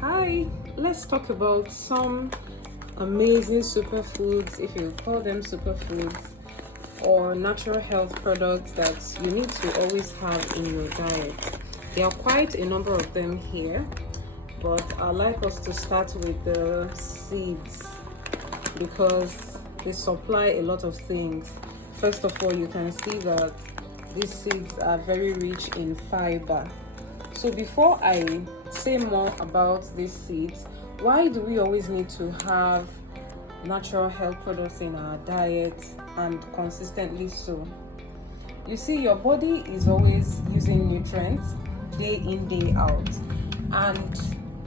Hi, let's talk about some amazing superfoods, if you call them superfoods, or natural health products that you need to always have in your diet. There are quite a number of them here, but I'd like us to start with the seeds because they supply a lot of things. First of all, you can see that these seeds are very rich in fiber. So before I say more about these seeds, why do we always need to have natural health products in our diet, and consistently so? You see, your body is always using nutrients day in, day out, and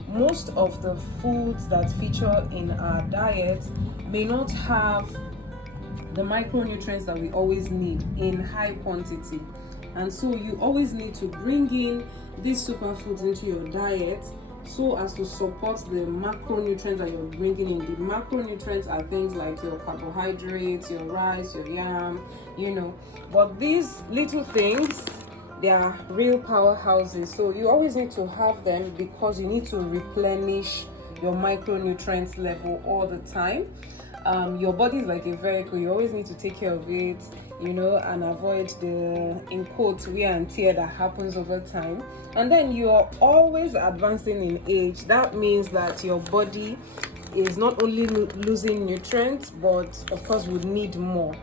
most of the foods that feature in our diet may not have the micronutrients that we always need in high quantity. And so you always need to bring in these superfoods into your diet so as to support the macronutrients that you're bringing in. The macronutrients are things like your carbohydrates, your rice, your yam, But these little things, they are real powerhouses. So you always need to have them because you need to replenish your micronutrients level all the time. Your body is like a vehicle. You always need to take care of it, and avoid the, in quotes, wear and tear that happens over time. And then you're always advancing in age. That means that your body is not only losing nutrients, but of course would need more.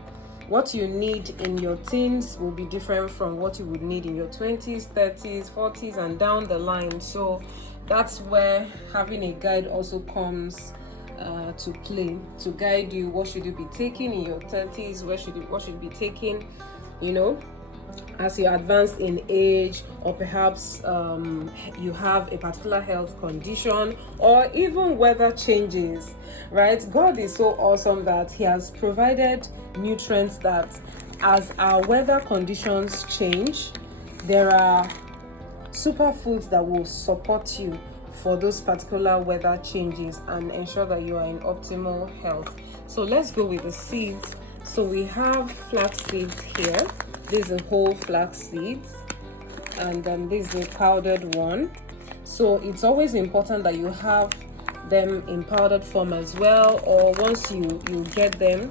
What you need in your teens will be different from what you would need in your 20s, 30s, 40s, and down the line. So that's where having a guide also comes to play, to guide you. What should you be taking in your 30s? What should you be taking, as you advance in age, or perhaps you have a particular health condition, or even weather changes, right? God is so awesome that He has provided nutrients that as our weather conditions change, there are superfoods that will support you for those particular weather changes and ensure that you are in optimal health. So let's go with the seeds. So we have flax seeds here. This is a whole flax seeds, and then this is a powdered one. So it's always important that you have them in powdered form as well, or once you get them,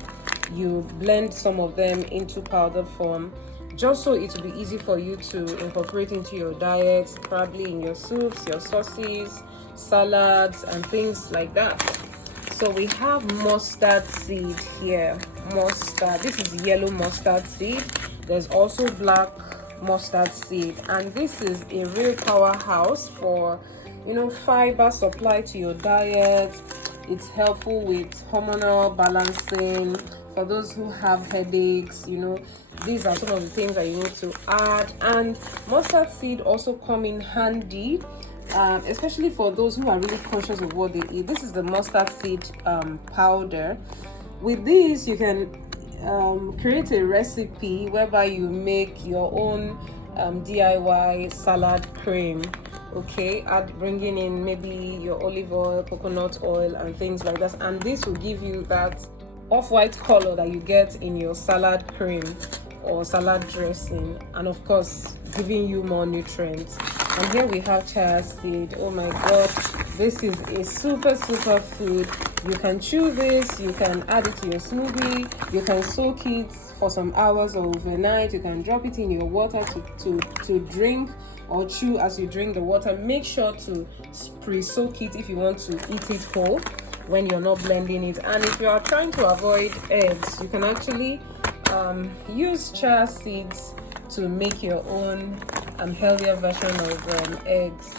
you blend some of them into powdered form, just so it will be easy for you to incorporate into your diet, probably in your soups, your sauces, salads, and things like that. So we have mustard seed here. Mustard. This is yellow mustard seed. There's also black mustard seed, and this is a real powerhouse for fiber supply to your diet. It's helpful with hormonal balancing. For those who have headaches, these are some of the things that you need to add. And mustard seed also come in handy, especially for those who are really conscious of what they eat. This is the mustard seed powder. With this, you can create a recipe whereby you make your own DIY salad cream. Okay, bringing in maybe your olive oil, coconut oil, and things like that, and this will give you that off-white color that you get in your salad cream or salad dressing, and of course giving you more nutrients. And here we have chia seed. Oh my god, this is a super food. You can chew this, you can add it to your smoothie, you can soak it for some hours or overnight, you can drop it in your water to drink or chew as you drink the water. Make sure to pre-soak it if you want to eat it whole when you're not blending it. And if you are trying to avoid eggs, you can actually use chia seeds to make your own healthier version of eggs.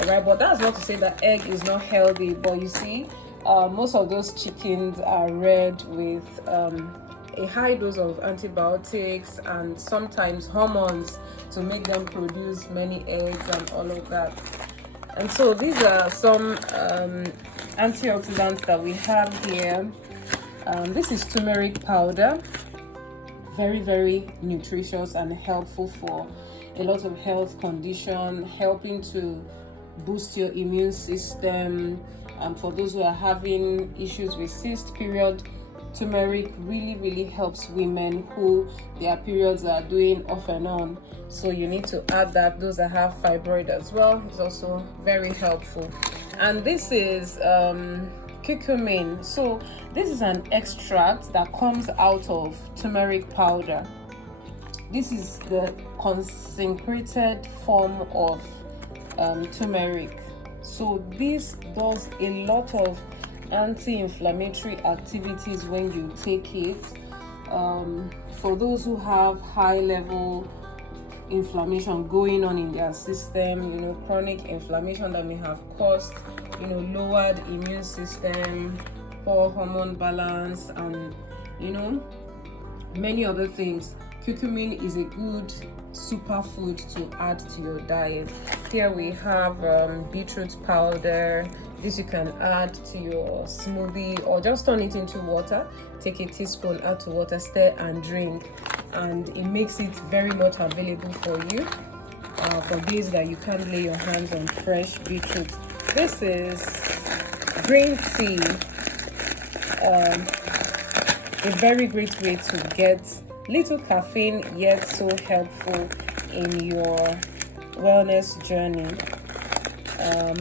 Alright, but that's not to say that egg is not healthy, but you see, most of those chickens are reared with a high dose of antibiotics and sometimes hormones to make them produce many eggs and all of that. And so these are some antioxidants that we have here. This is turmeric powder. Very nutritious and helpful for a lot of health condition, helping to boost your immune system. For those who are having issues with cyst period, turmeric really helps women who their periods are doing off and on. So you need to add that. Those that have fibroid as well, it's also very helpful. And this is curcumin. So this is an extract that comes out of turmeric powder. This is the concentrated form of turmeric. So this does a lot of anti-inflammatory activities when you take it. For those who have high level inflammation going on in their system, chronic inflammation that may have caused, lowered immune system, poor hormone balance, and many other things. Curcumin is a good superfood to add to your diet. Here we have beetroot powder. This you can add to your smoothie or just turn it into water. Take a teaspoon, add to water, stir and drink, and it makes it very much available for you for days that you can't lay your hands on fresh beetroot. This is green tea, a very great way to get little caffeine yet so helpful in your wellness journey.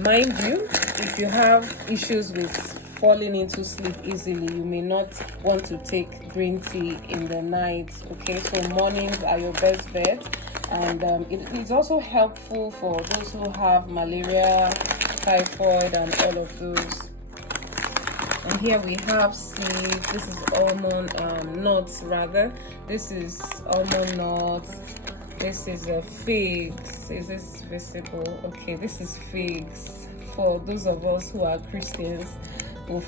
Mind you, if you have issues with falling into sleep easily, you may not want to take green tea in the night. Okay, so mornings are your best bet, and it is also helpful for those who have malaria, typhoid, and all of those. And here we have seeds. This is almond nuts rather. This is almond nuts. This is figs. Is this visible? Okay, this is figs. For those of us who are Christians, will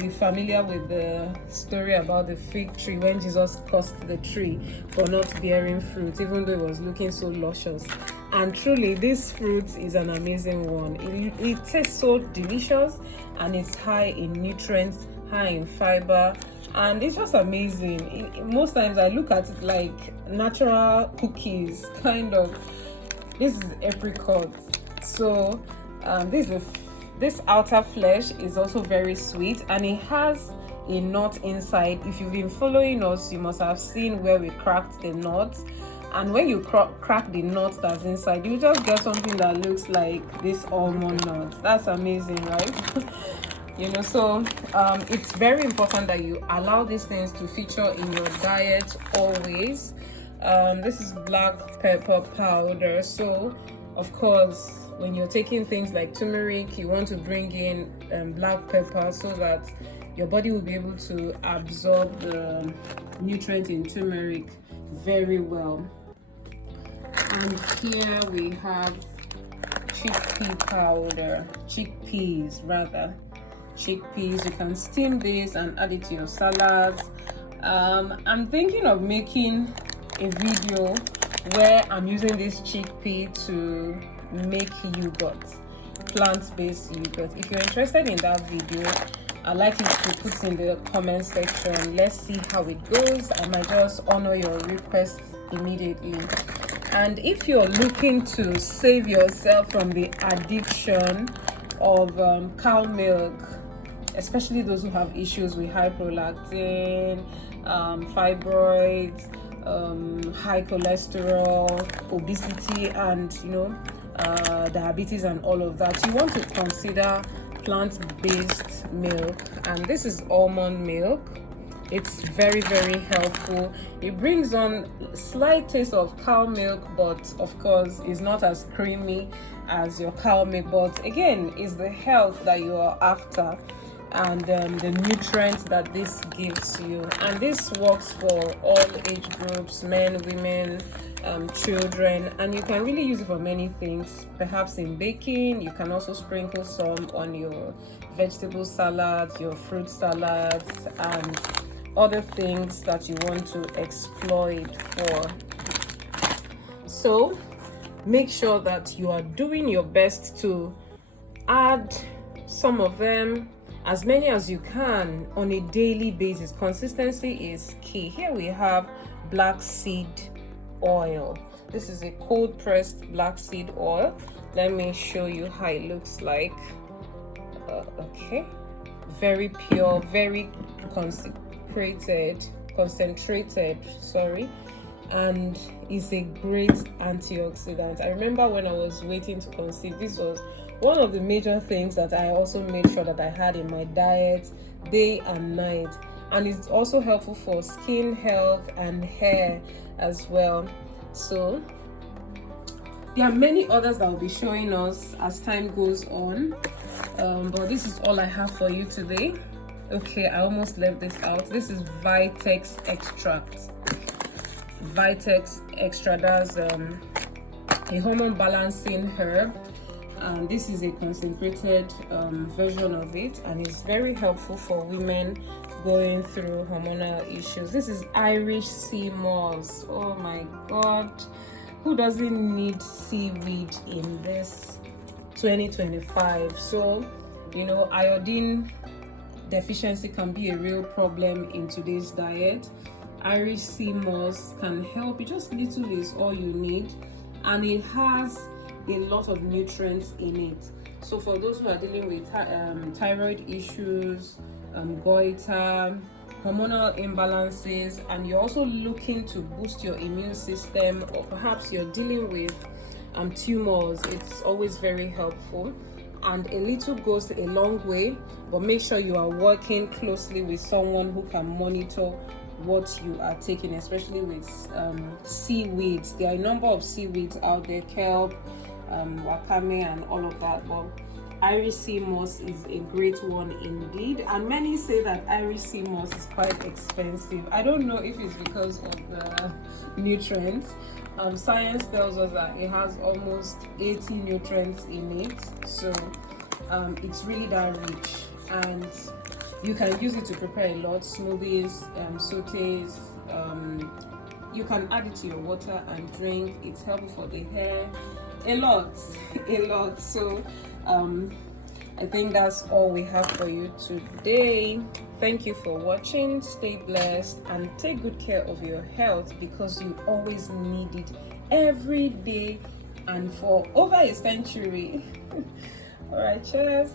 be familiar with the story about the fig tree when Jesus cursed the tree for not bearing fruit, even though it was looking so luscious. And truly, this fruit is an amazing one. It tastes so delicious, and it's high in nutrients, high in fiber, and it's just amazing. Most times I look at it like natural cookies, kind of. This is apricot. So this outer flesh is also very sweet, and it has a nut inside. If you've been following us, you must have seen where we cracked the nut. And when you crack the nut that's inside, you just get something that looks like this almond nut. That's amazing, right? So it's very important that you allow these things to feature in your diet always. This is black pepper powder. So of course, when you're taking things like turmeric, you want to bring in black pepper so that your body will be able to absorb the nutrient in turmeric very well. And here we have chickpea powder, chickpeas. You can steam this and add it to your salads. I'm thinking of making a video where I'm using this chickpea to make yogurt, plant-based yogurt. If you're interested in that video, I'd like you to put in the comment section. Let's see how it goes. I might just honor your request immediately. And if you're looking to save yourself from the addiction of cow milk, especially those who have issues with high prolactin, fibroids, high cholesterol, obesity, and diabetes and all of that, you want to consider plant-based milk. And this is almond milk. It's very, very helpful. It brings on slight taste of cow milk, but of course it's not as creamy as your cow milk. But again, it's the health that you are after, and the nutrients that this gives you. And this works for all age groups, men, women, children, and you can really use it for many things. Perhaps in baking, you can also sprinkle some on your vegetable salads, your fruit salads, and other things that you want to exploit for. So make sure that you are doing your best to add some of them, as many as you can, on a daily basis. Consistency is key. Here we have black seed oil. This is a cold pressed black seed oil. Let me show you how it looks like. Okay, very pure, very concentrated, and is a great antioxidant. I remember when I was waiting to conceive, this was one of the major things that I also made sure that I had in my diet day and night. And it's also helpful for skin health and hair as well. So there are many others that will be showing us as time goes on, but this is all I have for you today. Okay, I almost left this out. This is Vitex extract. Vitex extra, that's a hormone balancing herb, and this is a concentrated version of it, and it's very helpful for women going through hormonal issues. This is Irish sea moss. Oh my god, who doesn't need seaweed in this 2025? So iodine deficiency can be a real problem in today's diet. Irish sea moss can help. You just little is all you need, and it has a lot of nutrients in it. So for those who are dealing with thyroid issues, goiter, hormonal imbalances, and you're also looking to boost your immune system, or perhaps you're dealing with tumors, it's always very helpful. And a little goes a long way, but make sure you are working closely with someone who can monitor what you are taking, especially with seaweeds. There are a number of seaweeds out there, kelp, wakame, and all of that, but Irish sea moss is a great one indeed. And many say that Irish sea moss is quite expensive. I don't know if it's because of the nutrients. Science tells us that it has almost 80 nutrients in it, so it's really that rich, and you can use it to prepare a lot: smoothies, sautés. You can add it to your water and drink. It's helpful for the hair, a lot. So I think that's all we have for you today. Thank you for watching. Stay blessed and take good care of your health, because you always need it every day and for over a century. All right, cheers.